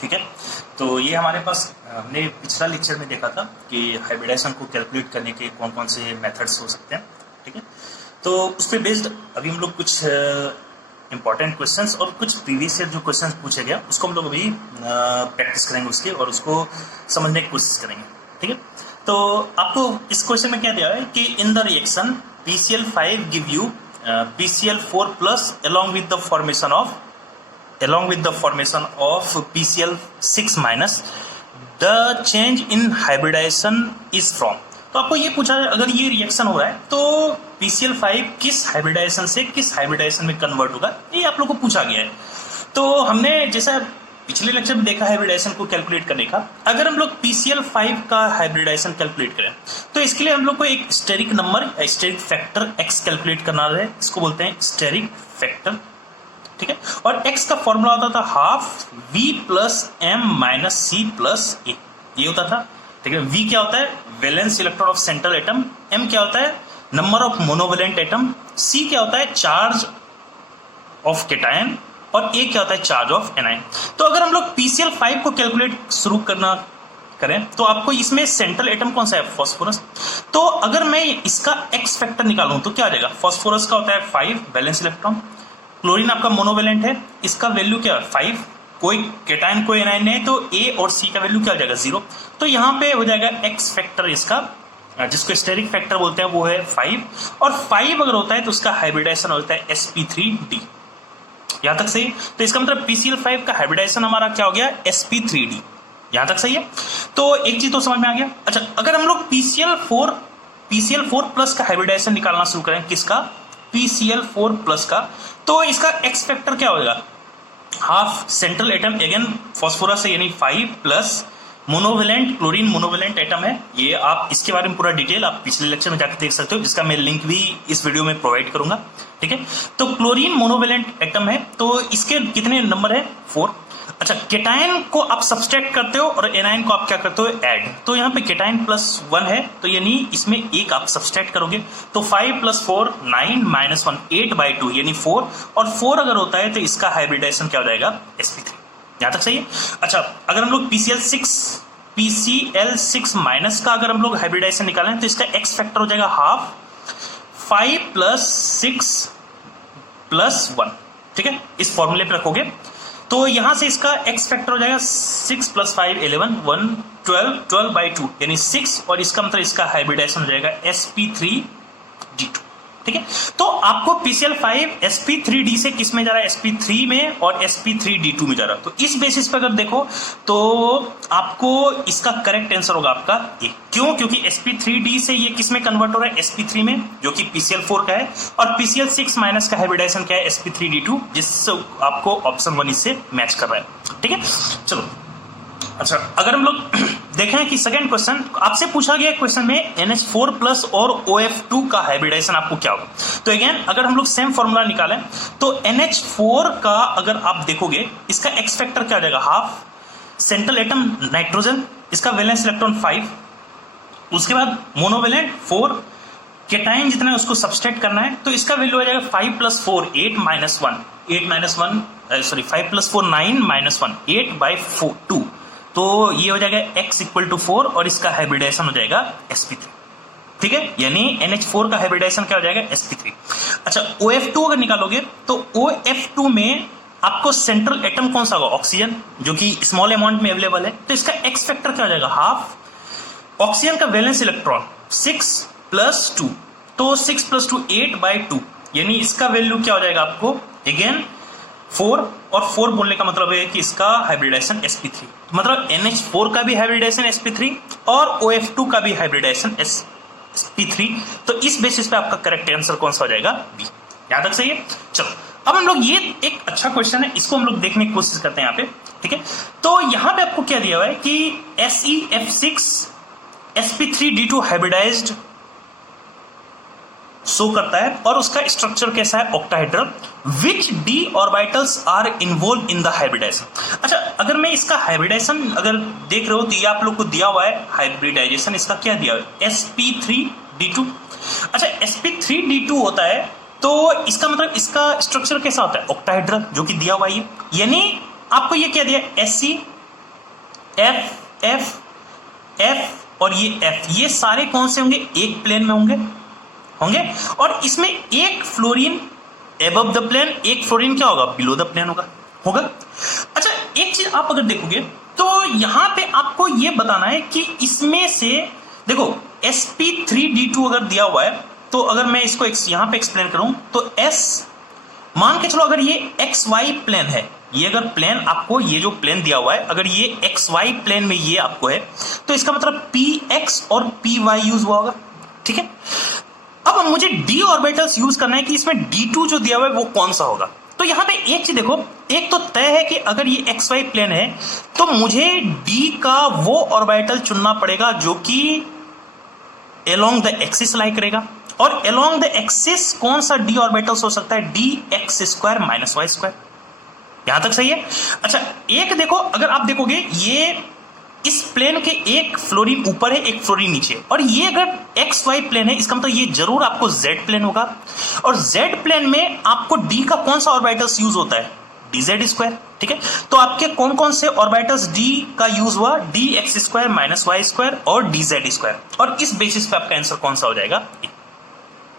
ठीक है। तो ये हमारे पास हमने पिछला लेक्चर में देखा था कि हाइब्रिडाइजेशन को कैलकुलेट करने के कौन कौन से मेथड्स हो सकते हैं। ठीक है, तो उस पर बेस्ड अभी हम लोग कुछ इंपॉर्टेंट क्वेश्चंस और कुछ प्रीवियस ईयर जो क्वेश्चंस पूछे गया उसको हम लोग अभी प्रैक्टिस करेंगे उसके, और उसको समझने की कोशिश करेंगे। ठीक है, तो आपको इस क्वेश्चन में क्या दिया है कि in the reaction PCl5 give you PCl4 plus along with the formation of PCl6 minus, the change in hybridization is from। तो आपको ये पूछा है अगर ये रिएक्शन हो रहा है तो PCl5 किस हाइब्रिडाइजेशन से किस हाइब्रिडाइजेशन में कन्वर्ट होगा, ये आप लोग को पूछा गया है। तो हमने जैसा पिछले लेक्चर में देखा हाइब्रिडाइजेशन को कैलकुलेट करने का, अगर हम लोग PCl5 का हाइब्रिडाइजेशन कैलकुलेट करें तो इसके लिए हम लोग को एक steric number steric factor x calculate करना है, इसको बोलते हैं स्टेरिक फैक्टर। ठीक है, और x का फॉर्मूला होता था half v plus m minus c plus a, ये होता था। ठीक है, v क्या होता है valence electron of central atom, m क्या होता है number of monovalent atom, c क्या होता है चार्ज ऑफ केटायन, और a क्या होता है चार्ज ऑफ एनायन। तो अगर हम लोग PCl5 को कैलकुलेट शुरू करें तो आपको इसमें सेंट्रल एटम कौन सा है फॉस्फोरस। तो अगर मैं इसका x फैक्टर निकालूं तो क्या आ जाएगा, फॉस्फोरस का होता है 5 वैलेंस इलेक्ट्रॉन, क्लोरीन आपका मोनोवेलेंट है, इसका वैल्यू क्या है 5, कोई केटायन कोई एनायन नहीं, तो A और C का वैल्यू क्या आ जाएगा 0। तो यहाँ पे हो जाएगा x फैक्टर इसका, जिसको स्टेरिक फैक्टर बोलते हैं, वो है 5, और 5 अगर होता है तो उसका हाइब्रिडाइजेशन होता है sp3d। यहां तक सही। तो इसका मतलब PCl5 का हाइब्रिडाइजेशन हमारा क्या हो गया sp3d। यहां तक सही है। तो एक चीज तो समझ में आ गया। अच्छा, अगर हम लोग PCl4 प्लस का हाइब्रिडाइजेशन निकालना शुरू करें, किसका PCl4 प्लस का, तो इसका x फैक्टर क्या होगा half central atom again phosphorus है यानी 5 plus monovalent chlorine monovalent atom है, ये आप इसके बारे में पूरा डिटेल आप पिछले लेक्चर में जाकर देख सकते हो, जिसका मैं लिंक भी इस वीडियो में प्रोवाइड करूंगा। ठीक है, तो क्लोरीन मोनोवेलेंट एटम है, तो इसके कितने नंबर है 4। अच्छा, केटायन को आप सब्सट्रैक्ट करते हो और एनायन को आप क्या करते हो ऐड, तो यहाँ पे केटायन प्लस 1 है, तो यानी इसमें एक आप सब्सट्रैक्ट करोगे, तो 5 प्लस 4 9 माइनस 1 8/2 यानी 4, और 4 अगर होता है तो इसका हाइब्रिडाइजेशन क्या हो जाएगा sp3। यहां तक सही है। अच्छा, अगर हम लोग PCl6 माइनस का अगर हम लोग हाइब्रिडाइजेशन निकालें तो इसका x फैक्टर हो जाएगा हाफ 5 प्लस 6 प्लस 1। ठीक है, इस फॉर्मूले पे रखोगे तो यहां से इसका x फैक्टर हो जाएगा 6 प्लस 5 11 1 12/2 यानी 6, और इसका मतलब इसका हाइब्रिडाइजेशन हो जाएगा sp3d2। ठीक है, तो आपको PCl5 sp3d से किस में जा रहा है sp3 में, और sp3d2 में जा रहा है। तो इस बेसिस पे अगर देखो तो आपको इसका करेक्ट आंसर होगा आपका ए। क्यों, क्योंकि sp3d से ये किस में कन्वर्ट हो रहा है sp3 में, जो कि PCl4 का है, और PCl6 माइनस का हाइब्रिडाइजेशन क्या है sp3d2, जिससे आपको ऑप्शन 1 इससे मैच कर रहा है। ठीक है, चलो। अच्छा, अगर हम लोग देखें कि सेकंड क्वेश्चन आपसे पूछा गया क्वेश्चन में NH4 प्लस और OF2 का हाइब्रिडाइजेशन आपको क्या होगा, तो अगेन अगर हम लोग सेम फॉर्मूला निकालें तो NH4 का अगर आप देखोगे इसका x फैक्टर क्या हो जाएगा हाफ सेंट्रल एटम नाइट्रोजन, इसका वैलेंस इलेक्ट्रॉन 5, उसके बाद मोनोवेलेंट 4, केटायन जितना है उसको सब्सट्रैक्ट करना है, तो इसका वैल्यू हो जाएगा 5 प्लस 4 8 माइनस 1 5 प्लस 4 9 माइनस 1 8/2, तो ये हो जाएगा x इक्वल टू 4, और इसका हाइब्रिडाइजेशन हो जाएगा sp3। ठीक है, यानी NH4 का हाइब्रिडाइजेशन क्या हो जाएगा sp3। अच्छा, OF2 अगर निकालोगे तो OF2 में आपको सेंट्रल एटम कौन सा होगा ऑक्सीजन, जो कि स्मॉल अमाउंट में अवेलेबल है, तो इसका x फैक्टर क्या हो जाएगा हाफ ऑक्सीजन का वैलेंस इलेक्ट्रॉन 6 प्लस 2, तो 6 प्लस 2 8/2 यानी इसका वैल्यू क्या हो जाएगा आपको अगेन 4, और 4 बोलने का मतलब है कि इसका हाइब्रिडाइजेशन sp3, मतलब NH4 का भी हाइब्रिडाइजेशन sp3 और OF2 का भी हाइब्रिडाइजेशन sp3। तो इस बेसिस पे आपका करेक्ट आंसर कौन सा हो जाएगा बी। यहां तक सही है। चलो, अब हम लोग ये एक अच्छा क्वेश्चन है, इसको हम लोग देखने की कोशिश करते हैं यहाँ पे। ठीक है, तो यहां पे आपको क्या दिया हुआ है कि SeF6 sp3d2 हाइब्रिडाइज्ड शो करता है, और उसका स्ट्रक्चर कैसा है octahedral, which d orbitals are involve in the hybridisation. अच्छा, अगर मैं इसका हाइब्रिडाइजेशन अगर देख रहे हो तो ये आप लोग को दिया हुआ है हाइब्रिडाइजेशन, इसका क्या दिया हुआ है sp3d2। अच्छा, sp3d2 होता है तो इसका मतलब इसका स्ट्रक्चर कैसा होता है ऑक्टाहेड्रल, जो कि दिया हुआ है, यानी आपको ये क्या दिया Sc एफ एफ एफ और ये एफ, ये सारे कौन से होंगे? एक प्लेन में होंगे और इसमें एक फ्लोरीन एबव द प्लेन, एक फ्लोरीन क्या होगा? बिलो द प्लेन होगा। अच्छा, एक चीज आप अगर देखोगे तो यहां पे आपको ये बताना है कि इसमें से देखो sp3d2 अगर दिया हुआ है तो अगर मैं इसको यहां पे एक्सप्लेन करूं तो s, मान के चलो अगर ये xy प्लेन है, ये अगर प्लेन आपको, ये जो प्लेन दिया हुआ है अगर ये xy प्लेन में ये आपको है तो इसका मतलब px और py यूज हुआ होगा, ठीक है। अब मुझे d ऑर्बिटल्स यूज करना है कि इसमें d2 जो दिया हुआ है वो कौन सा होगा। तो यहां पे एक चीज देखो, एक तो तय है कि अगर ये xy प्लेन है तो मुझे d का वो ऑर्बिटल चुनना पड़ेगा जो कि along द एक्सिस लाई करेगा, और along द एक्सिस कौन सा d ऑर्बिटल्स हो सकता है? dx² minus y²। यहां तक सही है। अच्छा, एक देखो, अगर आप देखोगे ये इस प्लेन के एक फ्लोरीन ऊपर है, एक फ्लोरीन नीचे, और ये अगर एक्स वाई प्लेन है इसका मतलब ये जरूर आपको जेड प्लेन होगा, और जेड प्लेन में आपको डी का कौन सा ऑर्बिटल्स यूज होता है? dz², ठीक है। तो आपके कौन कौन से ऑर्बिटल्स d का यूज हुआ? dx² माइनस y² और dz², और इस बेसिस पे आपका आंसर कौन सा हो जाएगा?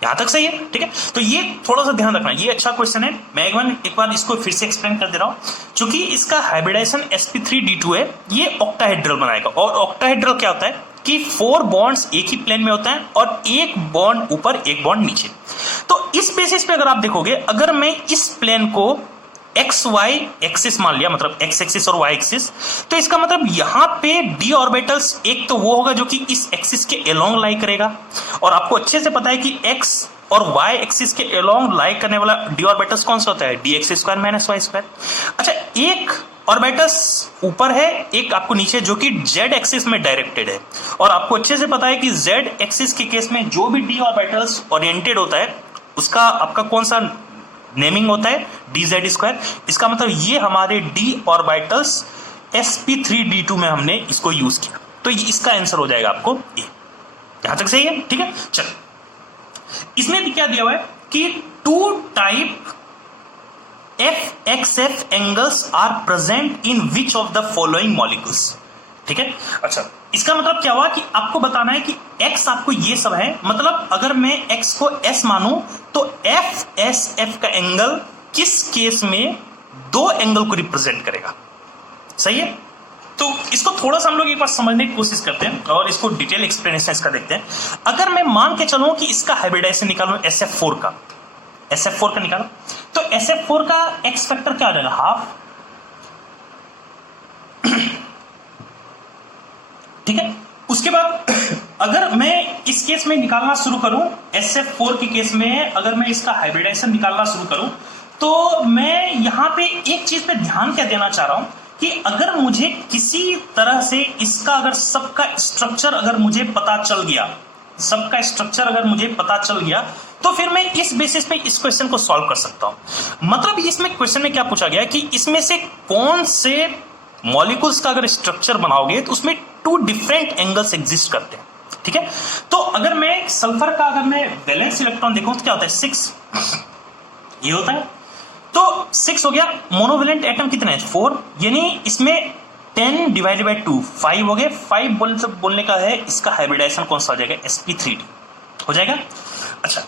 यहां तक सही है, ठीक है। तो ये थोड़ा सा ध्यान रखना, ये अच्छा क्वेश्चन है। मैं एक बार इसको फिर से एक्सप्लेन कर दे रहा हूं। चूंकि इसका हाइब्रिडाइजेशन sp3d2 है, ये ऑक्टाहेड्रल बनाएगा, और ऑक्टाहेड्रल क्या होता है कि 4 बॉन्ड्स एक ही प्लेन में होते हैं और एक बॉन्ड ऊपर एक बॉन्ड नीचे। तो इस बेसिस पे अगर आप देखोगे, अगर मैं इस प्लेन को एक्स वाई एक्सिस मान लिया, मतलब एक्स एक्सिस और वाई एक्सिस, तो इसका मतलब यहां पे डी ऑर्बिटल्स एक तो वो होगा जो कि इस एक्सिस के एलोंग लाई करेगा, और आपको अच्छे से पता है कि एक्स और वाई एक्सिस के एलोंग लाई करने वाला डी ऑर्बिटल्स कौन सा होता है? dx² minus y²। अच्छा, एक ऑर्बिटल्स ऊपर है, एक आपको नीचे, जो कि z एक्सिस में डायरेक्टेड है, और आपको अच्छे से पता है कि z एक्सिस के केस में जो भी डी ऑर्बिटल्स ओरिएंटेड होता है उसका आपका कौन सा नेमिंग होता है? dz²। इसका मतलब ये हमारे d ऑर्बिटल्स sp3d2 में हमने इसको यूज किया, तो ये इसका आंसर हो जाएगा आपको ए। यहां तक सही है, ठीक है। चलो, इसमें क्या दिया हुआ है कि 2 type fxf angles are present in which of the following molecules, ठीक है। अच्छा, इसका मतलब क्या हुआ कि आपको बताना है कि x आपको ये सब है, मतलब अगर मैं x को s मानूं तो FSF का एंगल किस केस में 2 एंगल को रिप्रेजेंट करेगा, सही है। तो इसको थोड़ा सा हम लोग एक बार समझने की कोशिश करते हैं और इसको डिटेल एक्सप्लेनेशन इसका देखते हैं। अगर मैं मान के चलूं कि इसका हाइब्रिडाइजेशन निकालूं SF4 का निकालो, तो SF4 का x फैक्टर क्या आ जाएगा? हाफ, ठीक है। उसके बाद अगर मैं इस केस में निकालना शुरू करूं, SF4 के केस में अगर मैं इसका हाइब्रिडाइजेशन निकालना शुरू करूं, तो मैं यहां पे एक चीज पे ध्यान क्या देना चाह रहा हूं कि अगर मुझे किसी तरह से इसका अगर सबका स्ट्रक्चर अगर मुझे पता चल गया, तो फिर मैं इस बेसिस पे इस क्वेश्चन को सॉल्व कर सकता हूं। मतलब इसमें क्वेश्चन में क्या पूछा गया कि इसमें से कौन से मॉलिक्यूल्स का अगर स्ट्रक्चर बनाओगे तो उसमें 2 डिफरेंट एंगल्स एग्जिस्ट करते हैं, ठीक है। तो अगर मैं सल्फर का अगर मैं वैलेंस इलेक्ट्रॉन देखूं तो क्या होता है? 6 ये होता है, तो 6 हो गया। मोनोवेलेंट एटम कितने हैं? 4, यानी इसमें 10 डिवाइडेड बाई 2 5 हो गए। 5 बोलने का है इसका हाइब्रिडाइजेशन कौन सा हो जाएगा? sp3d हो जाएगा। अच्छा,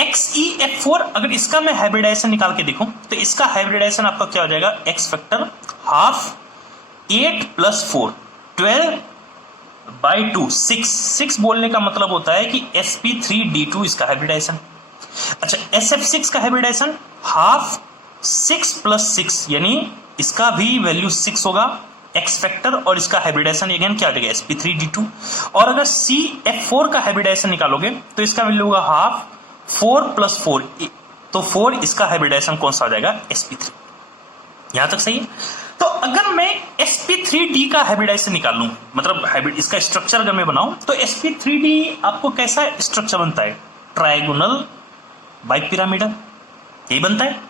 XeF4 अगर इसका मैं हाइब्रिडाइजेशन निकाल के देखूं तो इसका हाइब्रिडाइजेशन आपका क्या हो जाएगा? x फैक्टर हाफ 8 + 4 12/2 6 बोलने का मतलब होता है कि sp3d2 इसका हाइब्रिडाइजेशन। अच्छा, SF6 का हाइब्रिडाइजेशन हाफ 6 + 6 यानी इसका भी वैल्यू 6 होगा x फैक्टर, और इसका हाइब्रिडाइजेशन अगेन क्या आ जाएगा? sp3d2। और अगर CF4 का हाइब्रिडाइजेशन निकालोगे तो इसका वैल्यू होगा हाफ 4 + 4, तो 4 इसका हाइब्रिडाइजेशन कौन सा आ जाएगा? sp3। यहां तक सही है। तो अगर मैं sp3d का हाइब्रिडाइजेशन निकाल लूं, मतलब इसका स्ट्रक्चर अगर मैं बनाऊं, तो sp3d आपको कैसा स्ट्रक्चर बनता है? ट्रायगोनल बाइपिरामिडल, यही बनता है,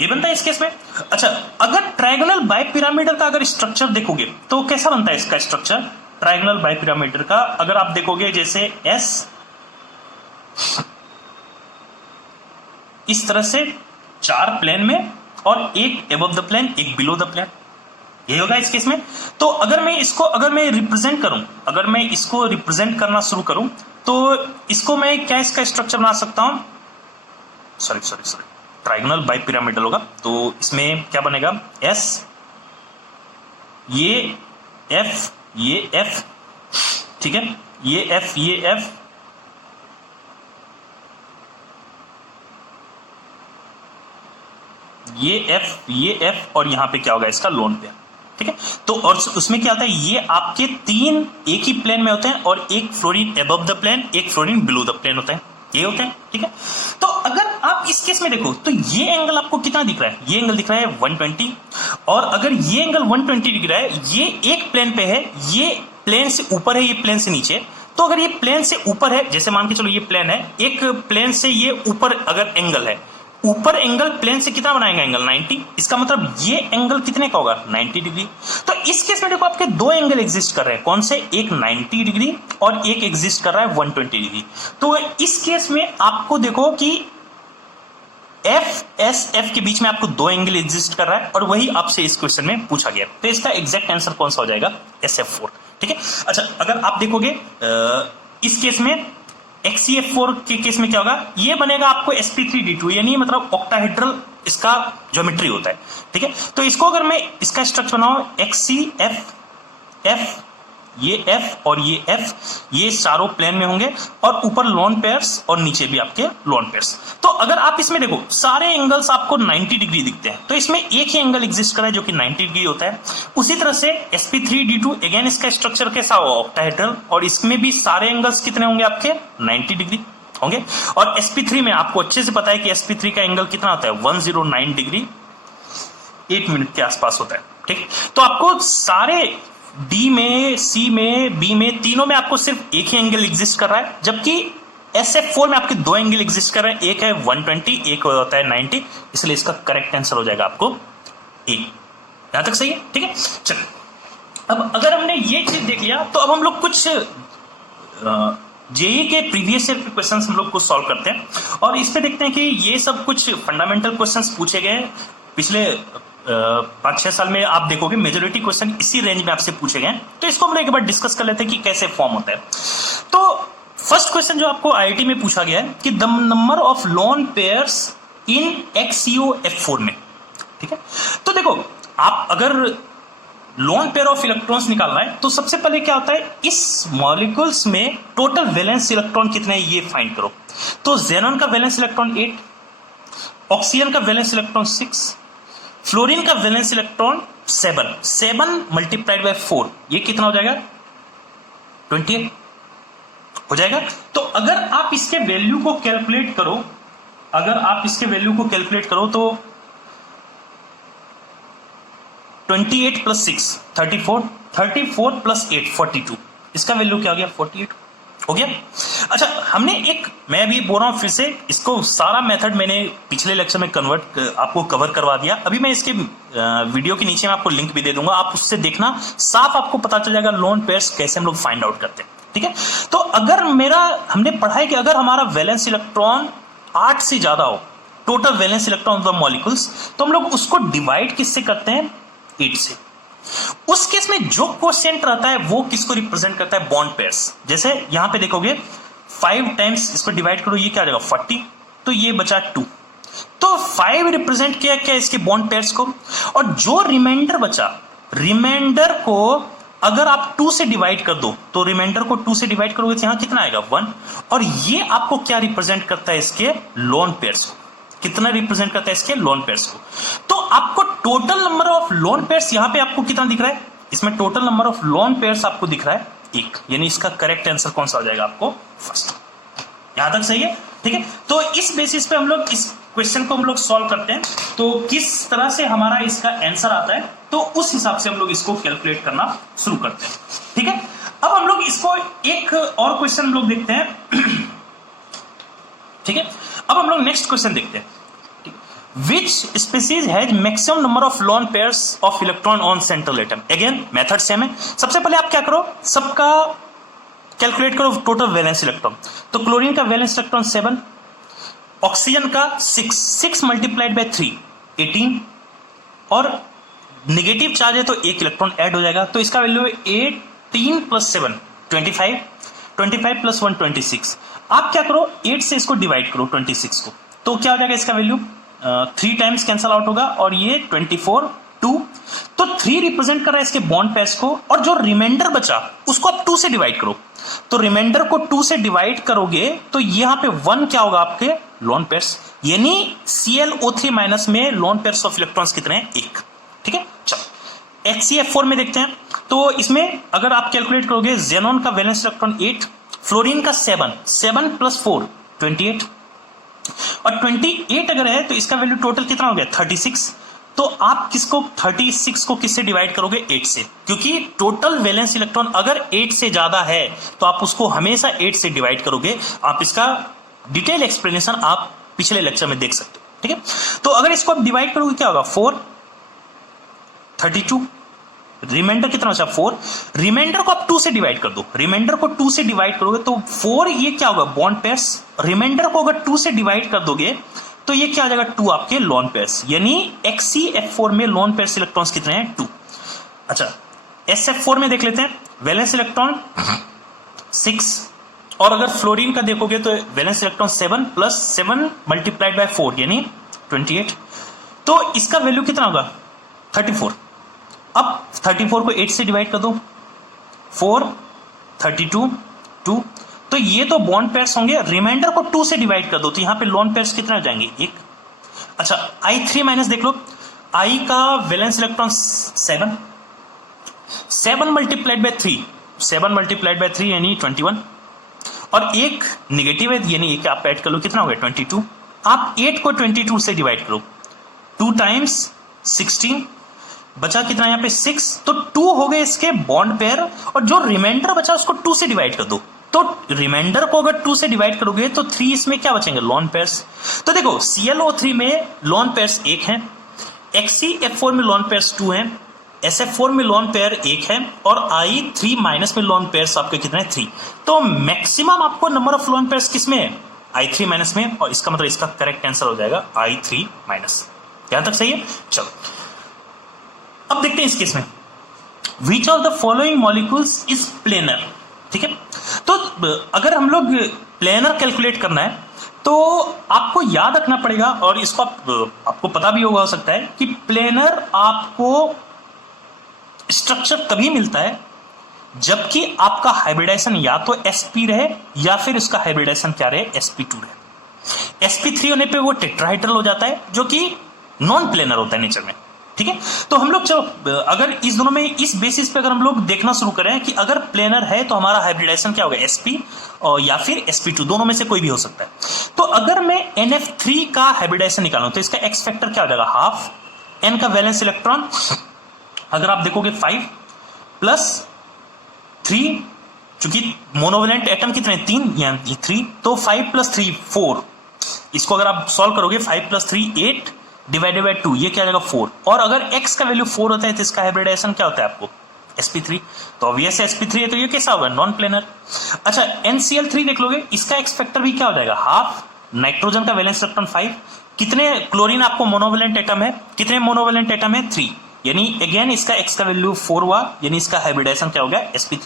ये बनता है इस केस में। अच्छा, अगर ट्रायगोनल बाइपिरामिडल का अगर स्ट्रक्चर देखोगे तो कैसा बनता है इसका स्ट्रक्चर? ट्रायगोनल बाइपिरामिडल का अगर आप देखोगे जैसे S इस तरह से 4 प्लेन में, और एक एबव द प्लेन, एक बिलो द प्लेन, यही होगा इस केस में। तो अगर मैं इसको रिप्रेजेंट करना शुरू करूं तो इसको मैं क्या इसका स्ट्रक्चर बना सकता हूं, सॉरी ट्राइगोनल बाई पिरामिडल होगा। तो इसमें क्या बनेगा, एस, ये एफ, ठीक है, ये एफ, ये एफ और यहां पे क्या होगा इसका लोन पेयर, ठीक है। तो और उसमें क्या होता है, ये आपके तीन एक ही प्लेन में होते हैं और एक फ्लोरीन अबव द प्लेन, एक फ्लोरीन बिलो द प्लेन होता है, ये होता है, ठीक है। तो अगर आप इस केस में देखो तो ये एंगल आपको कितना दिख रहा है, ये एंगल दिख रहा है 120, और अगर ये एंगल 120 दिख रहा है, ये एक प्लेन पे है, ये प्लेन से ऊपर है, ये प्लेन से नीचे। तो अगर ये प्लेन से ऊपर है, जैसे मान के चलो ये प्लेन है, एक प्लेन से ये ऊपर अगर एंगल है, ऊपर एंगल प्लेन से कितना बनाएगा एंगल 90, इसका मतलब ये एंगल कितने का होगा 90 डिग्री। तो इस केस में देखो आपके दो एंगल एग्जिस्ट कर रहे हैं, कौन से, एक 90 डिग्री और एक एग्जिस्ट कर रहा है 120 डिग्री। तो इस केस में आपको देखो कि एफ के बीच में आपको दो एंगल एग्जिस्ट कर रहा है, और वही आपसे इस क्वेश्चन में पूछा गया। तो इसका एग्जैक्ट आंसर कौन सा हो जाएगा, SF4, ठीक है। अच्छा, अगर आप देखोगे इस केस में XeF4 के केस में क्या होगा, ये बनेगा आपको sp3d2, यानी मतलब ऑक्टाहेड्रल इसका ज्योमेट्री होता है, ठीक है। तो इसको अगर मैं इसका स्ट्रक्चर बनाऊं, XeF, ये F और ये F, ये चारों प्लेन में होंगे और ऊपर लोन पेयर्स और नीचे भी आपके लोन पेयर्स। तो अगर आप इसमें देखो सारे एंगल्स आपको 90 डिग्री दिखते हैं, तो इसमें एक ही एंगल एग्जिस्ट कर रहा है जो कि 90 डिग्री होता है। उसी तरह से sp3d2 अगेन इसका स्ट्रक्चर कैसा होगा, ऑक्टाहेड्रल, और इसमें भी सारे एंगल्स कितने होंगे आपके 90 डिग्री होंगे। और sp3 में आपको अच्छे से पता है कि sp3 का एंगल कितना होता है 109 डिग्री 8 मिनट के आसपास होता है, ठीक। तो आपको सारे डी में, सी में, बी में, तीनों में आपको सिर्फ एक ही एंगल एग्जिस्ट कर रहा है, जबकि SF4 में आपके दो एंगल एग्जिस्ट कर रहे हैं, एक है 120, एक होता है 90, इसलिए इसका करेक्ट आंसर हो जाएगा आपको ए। यहां तक सही है, ठीक है। चलिए, अब अगर हमने ये चीज देख लिया तो अब हम लोग कुछ जेई के प्रीवियस ईयर के क्वेश्चंस हम लोग को सॉल्व करते हैं, और इस पे देखते हैं कि ये सब कुछ फंडामेंटल क्वेश्चंस पूछे गए पिछले 5-6 साल में। आप देखोगे मेजोरिटी क्वेश्चन इसी रेंज में आपसे पूछे गए, तो इसको हम लोग एक बार डिस्कस कर लेते हैं कि कैसे फॉर्म होता है। तो फर्स्ट क्वेश्चन जो आपको आईआईटी में पूछा गया है कि the number of lone pairs in XeO-F4 में, ठीक है। तो देखो, आप अगर लोन पेयर ऑफ इलेक्ट्रॉन्स निकालना है तो सबसे पहले क्या होता है, इस मॉलिक्यूल्स में टोटल वैलेंस इलेक्ट्रॉन कितने हैं ये फाइंड करो। तो ज़ेनॉन का वैलेंस इलेक्ट्रॉन 8, ऑक्सीजन का वैलेंस इलेक्ट्रॉन 6, फ्लोरीन का वैलेंस इलेक्ट्रॉन 7 मल्टीप्लाइड बाय 4, ये कितना हो जाएगा 28 हो जाएगा। तो अगर आप इसके वैल्यू को कैलकुलेट करो, तो 28 प्लस 6 34 प्लस 8 42, इसका वैल्यू क्या हो गया 48 हो गया। अच्छा, मैं अभी बोल रहा हूं फिर से, इसको सारा मेथड मैंने पिछले लेक्चर में आपको कवर करवा दिया। अभी मैं इसके वीडियो के नीचे में आपको लिंक भी दे दूंगा, आप उससे देखना, साफ आपको पता चल जाएगा लोन पेयर्स कैसे हम लोग फाइंड आउट करते हैं, ठीक है। तो अगर हमने पढ़ा है कि अगर हमारा वैलेंस इलेक्ट्रॉन 8 से ज्यादा हो, total valence electron of the molecules, तो हम लोग उसको डिवाइड किससे करते हैं 8 से। उस केस में जो क्वोशिएंट रहता है वो किसको रिप्रेजेंट करता है, बॉन्ड पेयर्स। जैसे यहां पे देखोगे 5 टाइम्स इसको डिवाइड करो, ये क्या आ जाएगा 40, तो ये बचा 2, तो 5 रिप्रेजेंट किया क्या इसके बॉन्ड पेयर्स को, और जो रिमाइंडर बचा, रिमाइंडर को अगर आप 2 से डिवाइड कर दो, तो रिमाइंडर को 2 से डिवाइड करोगे तो यहां कितना आएगा 1, और ये आपको क्या रिप्रेजेंट करता है इसके लोन पेयर्स को, कितना रिप्रेजेंट करता है इसके लोन पेयर्स को। तो आपको total number of lone pairs यहां पे आपको कितना दिख रहा है, इसमें total number of lone pairs आपको दिख रहा है 1, यानी इसका करेक्ट आंसर कौन सा हो जाएगा आपको फर्स्ट। यहां तक सही है, ठीक है। तो इस बेसिस पे हम लोग इस क्वेश्चन को हम लोग सॉल्व करते हैं, तो किस तरह से हमारा इसका आंसर आता है, तो उस हिसाब से हम लोग इसको कैलकुलेट करना शुरू करते हैं, ठीक है। अब हम लोग इसको एक और क्वेश्चन हम लोग देखते हैं, ठीक है। अब हम लोग नेक्स्ट क्वेश्चन देखते हैं, which species has maximum number of lone pairs of electron on central atom. Again method same है, सबसे पहले आप क्या करो, सबका कैलकुलेट करो टोटल वैलेंस इलेक्ट्रॉन। तो क्लोरीन का वैलेंस इलेक्ट्रॉन 7, ऑक्सीजन का 6 मल्टीप्लाइड बाय 3 18, और नेगेटिव चार्ज है तो एक इलेक्ट्रॉन ऐड हो जाएगा, तो इसका वैल्यू है 18 प्लस 7 25, 25 प्लस 1 26। आप क्या करो 8 से इसको डिवाइड करो 26 को, तो क्या हो जाएगा इसका वैल्यू 3 टाइम्स कैंसल आउट होगा और ये 24 2, तो 3 रिप्रेजेंट कर रहा है इसके बॉन्ड पेयर्स को, और जो रिमाइंडर बचा उसको आप 2 से डिवाइड करो, तो रिमाइंडर को 2 से डिवाइड करोगे तो यहां पे 1 क्या होगा आपके लोन पेयर्स, यानी ClO3 माइनस में लोन पेयर्स ऑफ इलेक्ट्रॉन्स कितने हैं 1। ठीक है, चलो HCF4 में देखते हैं। तो इसमें अगर आप कैलकुलेट करोगे जेनॉन का वैलेंस इलेक्ट्रॉन 8, फ्लोरीन का 7 प्लस 4 28, और 28 अगर है तो इसका वैल्यू टोटल कितना हो गया 36। तो आप किसको 36 को किससे डिवाइड करोगे 8 से, क्योंकि टोटल वैलेंस इलेक्ट्रॉन अगर 8 से ज्यादा है तो आप उसको हमेशा 8 से डिवाइड करोगे। आप इसका डिटेल एक्सप्लेनेशन आप पिछले लेक्चर में देख सकते हो। ठीक है, तो अगर इसको आप डिवाइड करोगे क्या होगा 4 32, रिमाइंडर कितना बचा 4, रिमाइंडर को आप 2 से डिवाइड कर दो, रिमाइंडर को 2 से डिवाइड करोगे तो 4 ये क्या होगा बॉन्ड पेयर्स, रिमाइंडर को अगर 2 से डिवाइड कर दोगे तो ये क्या आ जाएगा 2 आपके लोन पेयर्स, यानी HCF4 में लोन पेयर्स इलेक्ट्रॉन्स कितने हैं 2। अच्छा SF4 में देख लेते हैं, वैलेंस इलेक्ट्रॉन 6, और अगर फ्लोरीन का देखोगे तो valence electron 7 plus 7 multiplied by 4 यानी 28, तो इसका वैल्यू कितना होगा 34। अब 34 को 8 से डिवाइड कर दो, 4 32 2, तो ये तो बॉन्ड पेयर्स होंगे, रिमाइंडर को 2 से डिवाइड कर दो तो यहां पे लोन पेयर्स कितने हो जाएंगे 1। अच्छा I3 माइनस देख लो, I का valence electron 7 multiplied by 3, 7 multiplied by 3 यानी 21, और एक निगेटिव है यानी एक आप ऐड कर लो कितना हो गया 22। आप 8 को 22 से डिवाइड करो, 2 टाइम्स 16, बचा कितना यहाँ पे 6, तो 2 हो गए इसके बॉन्ड पेयर, और जो रिमाइंडर बचा उसको 2 से डिवाइड कर दो, तो रिमाइंडर को अगर 2 से डिवाइड करोगे तो 3 इसमें क्या बचेंगे लोन पेयर्स। तो देखो ClO3 में लोन पेयर्स 1 हैं, HCF4 में लोन पेयर्स 2 हैं, SF4 में लोन पेयर 1 है, और I3 माइनस में लोन पेयर्स आपके कितने हैं 3। तो मैक्सिमम आपको नंबर ऑफ लोन पेयर्स किसमें है I3 माइनस में, और इसका मतलब इसका करेक्ट आंसर हो जाएगा I3 माइनस। यहां तक सही है। चलो अब देखते हैं इस केस में विच of the following molecules is planar. ठीक है, तो अगर हम लोग प्लेनर कैलकुलेट करना है तो आपको याद रखना पड़ेगा, और इसको आपको पता भी होगा हो सकता है कि प्लेनर आपको स्ट्रक्चर तभी मिलता है जबकि आपका हाइब्रिडाइजेशन या तो sp रहे या फिर उसका हाइब्रिडाइजेशन क्या रहे sp2 रहे। sp3 होने पे वो टेट्राहाइड्रल हो जाता है जो कि नॉन प्लेनर होता है नेचर में। ठीक है, तो हम लोग चलो अगर इस दोनों में इस बेसिस पे अगर हम लोग देखना शुरू करें कि अगर प्लेनर है तो हमारा हाइब्रिडाइजेशन क्या होगा sp और या फिर sp2, दोनों में से कोई भी हो सकता है। तो अगर मैं NF3 का हाइब्रिडाइजेशन निकालूं तो इसका एक्स फैक्टर क्या हो जाएगा हाफ, n का वैलेंस इलेक्ट्रॉन अगर आप देखोगे 5 प्लस 3, चूंकि मोनोवेलेंट एटम कितने 3 यानी 3, तो 5 प्लस 3 4, इसको अगर आप सॉल्व करोगे 5 प्लस 3 8 डिवाइडेड बाय 2 ये क्या आ जाएगा 4, और अगर x का वैल्यू 4 होता है तो इसका हाइब्रिडाइजेशन क्या होता है आपको sp3, तो ऑब्वियस sp3 है तो ये कैसा होगा नॉन प्लेनर। अच्छा NCl3 देख लोगे, इसका एक्स फैक्टर भी क्या हो जाएगा हाफ, नाइट्रोजन का वैलेंस इलेक्ट्रॉन 5, कितने क्लोरीन आपको मोनोवेलेंट एटम है, कितने मोनोवेलेंट एटम है 3, यानी अगेन इसका x का वैल्यू 4 हुआ, यानी इसका हाइब्रिडाइजेशन क्या हो गया sp3।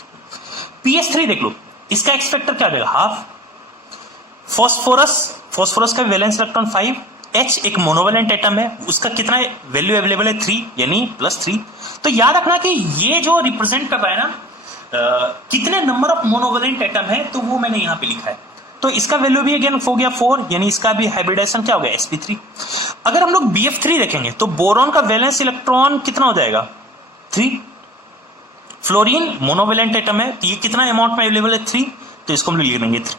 pH3 देख लो, इसका एक्स फैक्टर क्या हो जाएगा हाफ, फास्फोरस का वैलेंस इलेक्ट्रॉन 5, H एक मोनोवेलेंट एटम है, उसका कितना वैल्यू अवेलेबल है 3 यानी +3। तो याद रखना कि ये जो रिप्रेजेंट कर रहा है ना कितने नंबर ऑफ मोनोवेलेंट एटम है, तो वो मैंने यहां पे लिखा है। तो इसका वैल्यू भी अगेन हो गया 4, यानी इसका भी हाइब्रिडाइजेशन क्या हो गया sp3। अगर हम लोग BF3 देखेंगे तो बोरॉन का वैलेंस इलेक्ट्रॉन कितना हो जाएगा 3, फ्लोरीन मोनोवेलेंट एटम है, तो ये कितना अमाउंट में अवेलेबल है 3, तो इसको हम लिख देंगे 3।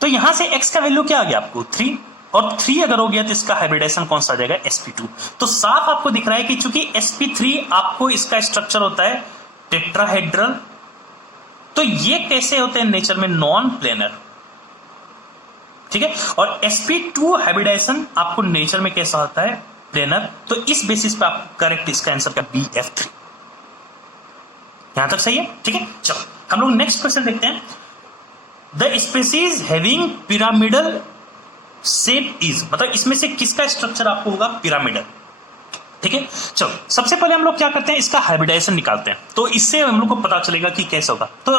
तो यहां से x का वैल्यू क्या आ गया आपको 3, और 3 अगर हो गया तो इसका हाइब्रिडाइजेशन कौन सा आ जाएगा sp2। तो साफ आपको दिख रहा है कि चूंकि sp3 आपको इसका स्ट्रक्चर होता है टेट्राहेड्रल, तो ये कैसे होते हैं नेचर में नॉन प्लेनर। ठीक है, और sp2 हाइब्रिडाइजेशन आपको नेचर में कैसा होता है प्लेनर। तो इस बेसिस पे आप करेक्ट इसका आंसर का BF3। यहां तक सही है। ठीक है, चलो हम लोग नेक्स्ट क्वेश्चन देखते हैं। The species having pyramidal shape is, मतलब इसमें से किसका स्ट्रक्चर आपको होगा पिरामिडल। ठीक है। चलो सबसे पहले हम लोग क्या करते हैं, इसका हाइब्रिडाइजेशन निकालते हैं, तो इससे हम लोग को पता चलेगा कि कैसे होगा। तो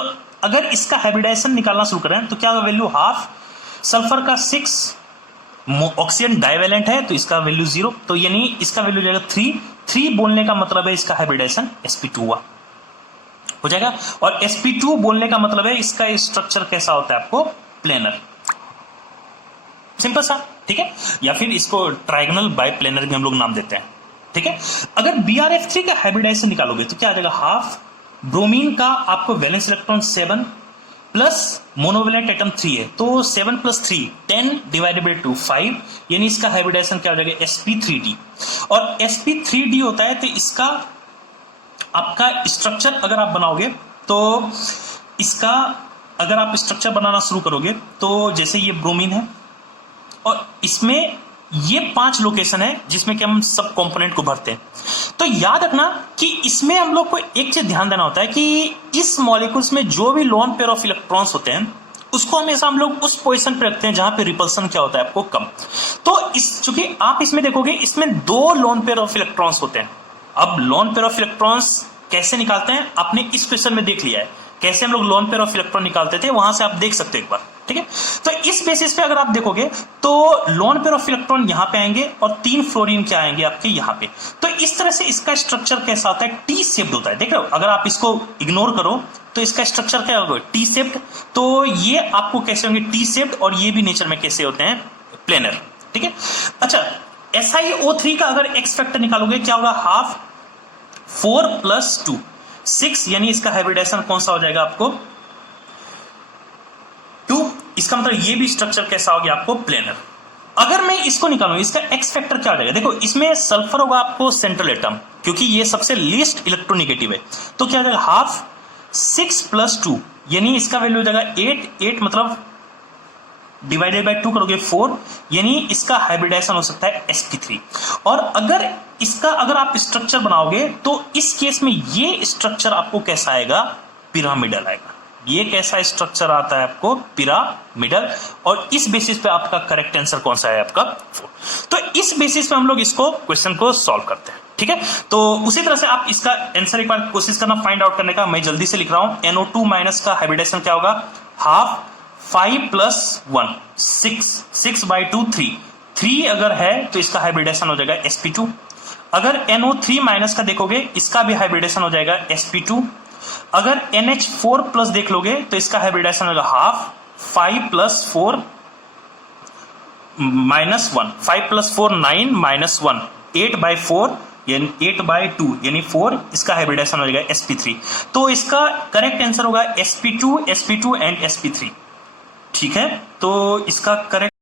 अगर इसका हाइब्रिडाइजेशन निकालना शुरू करें तो क्या वैल्यू हाफ, सल्फर का 6 ऑक्सीजन डाइवेलेंट है तो इसका वैल्यू 0, तो यानी इसका वैल्यू हो जाएगा 3 बोलने का मतलब है इसका हाइब्रिडाइजेशन sp2 हुआ हो जाएगा। और sp2 बोलने का मतलब है इसका स्ट्रक्चर कैसा होता है आपको, प्लेनर, सिंपल सा, ठीक है। या फिर इसको ट्राइगोनल बाई प्लेनर भी हम लोग नाम देते हैं, ठीक है। अगर BrF3 का हाइब्रिडाइजेशन निकालोगे तो क्या आ जाएगा, हाफ, ब्रोमीन का आपको valence electron 7 plus monovalent atom 3 है, तो 7 + 3 10 डिवाइडेड बाई 2 5, यानी इसका हाइब्रिडाइजेशन क्या हो जाएगा, sp3d। और sp3d होता है तो इसका आपका स्ट्रक्चर अगर आप बनाओगे तो इसका अगर आप स्ट्रक्चर बनाना शुरू करोगे तो जैसे ये ब्रोमीन है और इसमें ये 5 लोकेशन है जिसमें कि हम सब कंपोनेंट को भरते हैं। तो याद रखना कि इसमें हम लोग को एक चीज ध्यान देना होता है कि इस मॉलिक्यूल्स में जो भी लोन पेयर ऑफ इलेक्ट्रॉन्स होते हैं उसको हमेशा हम लोग उस पोजीशन पे रखते हैं जहां पे रिपल्सन क्या होता है आपको कम। तो इस चूंकि आप इसमें देखोगे इसमें 2 लोन पेयर ऑफ इलेक्ट्रॉन्स होते हैं। अब लोन पेयर ऑफ इलेक्ट्रॉन्स कैसे निकालते हैं आपने इस क्वेश्चन में देख लिया है, कैसे हम लोग लोन पेयर ऑफ इलेक्ट्रॉन निकालते थे, वहां से आप देख सकते हो एक बार, ठीक है। तो इस बेसिस पे अगर आप देखोगे तो लोन पेयर ऑफ इलेक्ट्रॉन यहां पे आएंगे और 3 फ्लोरीन क्या आएंगे आपके यहां पे। तो इस तरह से इसका स्ट्रक्चर कैसा होता है, टी शेप्ड होता है। देख रहे हो, अगर आप इसको इग्नोर करो तो इसका स्ट्रक्चर क्या होगा, टी शेप्ड। तो ये आपको कैसे होंगे, टी शेप्ड, और ये भी नेचर में कैसे होते हैं, प्लेनर, ठीक है। अच्छा, SiO3 का अगर एक्स फैक्टर निकालोगे क्या होगा, हाफ, 4 + 2 6, यानी इसका हाइब्रिडाइजेशन कौन सा हो जाएगा आपको, 2। इसका मतलब ये भी स्ट्रक्चर कैसा हो गया आपको, प्लेनर। अगर मैं इसको निकालूं इसका एक्स फैक्टर क्या हो जाएगा, देखो इसमें सल्फर होगा आपको सेंट्रल एटम क्योंकि ये सबसे लीस्ट इलेक्ट्रोनेगेटिव है, तो क्या हो जाएगा, हाफ, 6 + 2, यानी इसका वैल्यू हो जाएगा 8 मतलब डिवाइडेड बाय 2 करोगे 4, यानी इसका हाइब्रिडाइजेशन हो सकता है sp3। और अगर इसका अगर आप स्ट्रक्चर बनाओगे तो इस केस में ये स्ट्रक्चर आपको कैसा आएगा, पिरामिडल आएगा। ये कैसा स्ट्रक्चर आता है आपको, पिरामिडल। और इस बेसिस पे आपका करेक्ट आंसर कौन सा है आपका, 4। तो इस बेसिस पे हम लोग इसको क्वेश्चन को सॉल्व करते हैं, ठीक है। तो उसी तरह से आप इसका आंसर एक बार कोशिश करना फाइंड आउट करने का। मैं जल्दी से लिख रहा हूं, NO2- का हाइब्रिडाइजेशन क्या होगा, हाफ, 5 + 1 6/2 3 अगर है तो इसका हाइब्रिडेशन हो जाएगा sp2। अगर NO3- का देखोगे इसका भी हाइब्रिडेशन हो जाएगा sp2। अगर NH4+ देख लोगे तो इसका हाइब्रिडेशन होगा हाफ, 5 + 4 -1 5 + 4 9 -1 8/4 यानी 8/2 यानी 4, इसका हाइब्रिडेशन हो जाएगा sp3। तो इसका करेक्ट आंसर होगा sp2 एंड sp3, ठीक है। तो इसका करेक्ट